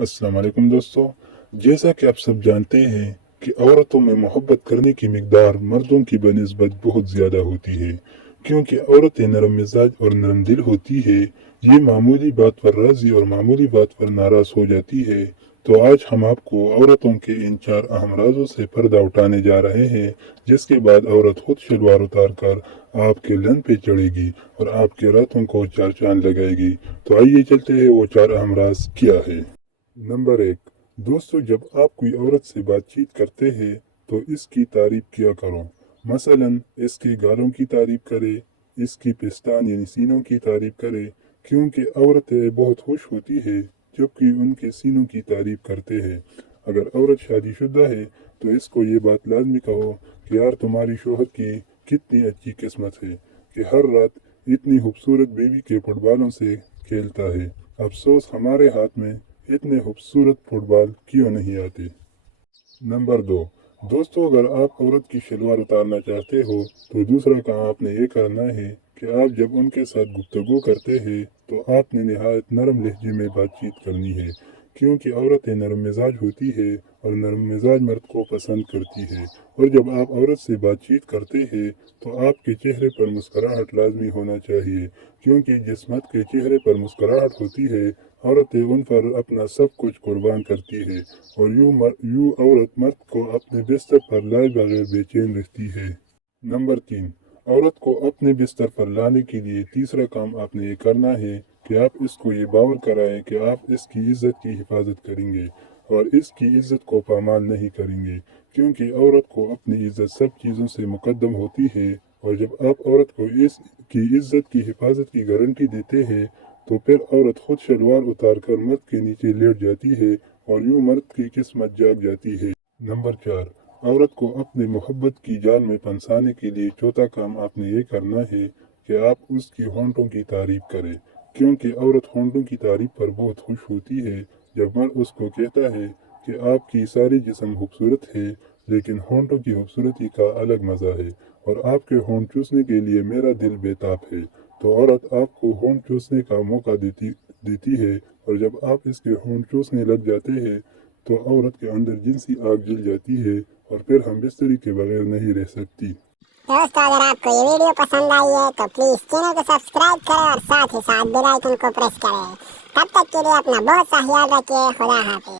अस्सलाम वालेकुम दोस्तों। जैसा कि आप सब जानते हैं कि औरतों में मोहब्बत करने की मिकदार मर्दों की बनिस्बत बहुत ज़्यादा होती है, क्योंकि औरतें नरम मिजाज और नरम दिल होती है। ये मामूली बात पर राज़ी और मामूली बात पर नाराज़ हो जाती है। तो आज हम आपको औरतों के इन 4 अहम राजों से पर्दा उठाने जा रहे हैं, जिसके बाद औरत खुद शलवार उतार कर आपके लन पे चढ़ेगी और आपके रातों को 4 चांद लगाएगी। तो आइए चलते हैं वो 4 अहम राज क्या है। नंबर 1। दोस्तों, जब आप कोई औरत से बातचीत करते हैं तो इसकी तारीफ किया करो। मसलन इसके गालों की तारीफ करे, इसकी पिस्तान यानी सीनों की तारीफ करे, क्योंकि औरतें बहुत खुश होती है जबकि उनके सीनों की तारीफ करते हैं। अगर औरत शादीशुदा है तो इसको ये बात लाजमी कहो कि यार तुम्हारी शोहर की कितनी अच्छी किस्मत है कि हर रात इतनी खूबसूरत बीवी के फुटबॉलों से खेलता है। अफसोस हमारे हाथ में इतने खूबसूरत फुटबॉल क्यों नहीं आते। नंबर 2। दोस्तों, अगर आप औरत की शलवार उतारना चाहते हो तो दूसरा काम आपने ये करना है कि आप जब उनके साथ गुफ्तगू करते हैं तो आपने निहायत नरम लहजे में बातचीत करनी है, क्योंकि औरतें नरम मिजाज होती है और नरम मिजाज मर्द को पसंद करती है। और जब आप औरत से बातचीत करते हैं तो आपके चेहरे पर मुस्कुराहट लाजमी होना चाहिए, क्योंकि जिस मर्द के चेहरे पर मुस्कुराहट होती है औरतें उन पर अपना सब कुछ कुर्बान करती है और यूं औरत मर्द को अपने बिस्तर पर लाए बगैर बेचैन रखती है। नंबर 3। औरत को अपने बिस्तर पर लाने के लिए तीसरा काम आपने ये करना है कि आप इसको ये बावर कराएं कि आप इसकी इज्जत की हिफाजत करेंगे और इसकी इज्जत को पामाल नहीं करेंगे, क्योंकि औरत को अपनी इज्जत सब चीज़ों से मुकद्दम होती है। और जब आप औरत को इसकी इज्जत की हिफाजत की गारंटी देते हैं तो फिर औरत खुद शलवार उतार कर मर्द के नीचे लेट जाती है और यूं मर्द की किस्मत जाग जाती है। नंबर 4। औरत को अपने मोहब्बत की जान में फंसाने के लिए चौथा काम आपने ये करना है कि आप उसकी होंठों की तारीफ करें, क्योंकि औरत होंठों की तारीफ पर बहुत खुश होती है। जब मर्द उसको कहता है कि आपकी सारी जिस्म खूबसूरत है, लेकिन होंठों की खूबसूरती का अलग मज़ा है और आपके होंठ चूसने के लिए मेरा दिल बेताब है, तो औरत आपको होंठ चूसने का मौका देती है। और जब आप इसके होंठ चूसने लग जाते हैं तो औरत के अंदर जिनसी आग जल जाती है और फिर हम बिस्तरी के बगैर नहीं रह सकती। दोस्तों, अगर आपको ये वीडियो पसंद आई है तो प्लीज़ चैनल को सब्सक्राइब करें और साथ ही साथ बेल आइकन को प्रेस करें। तब तक के लिए अपना बहुत सा ख्याल रखिए। खुदा हाफिज़।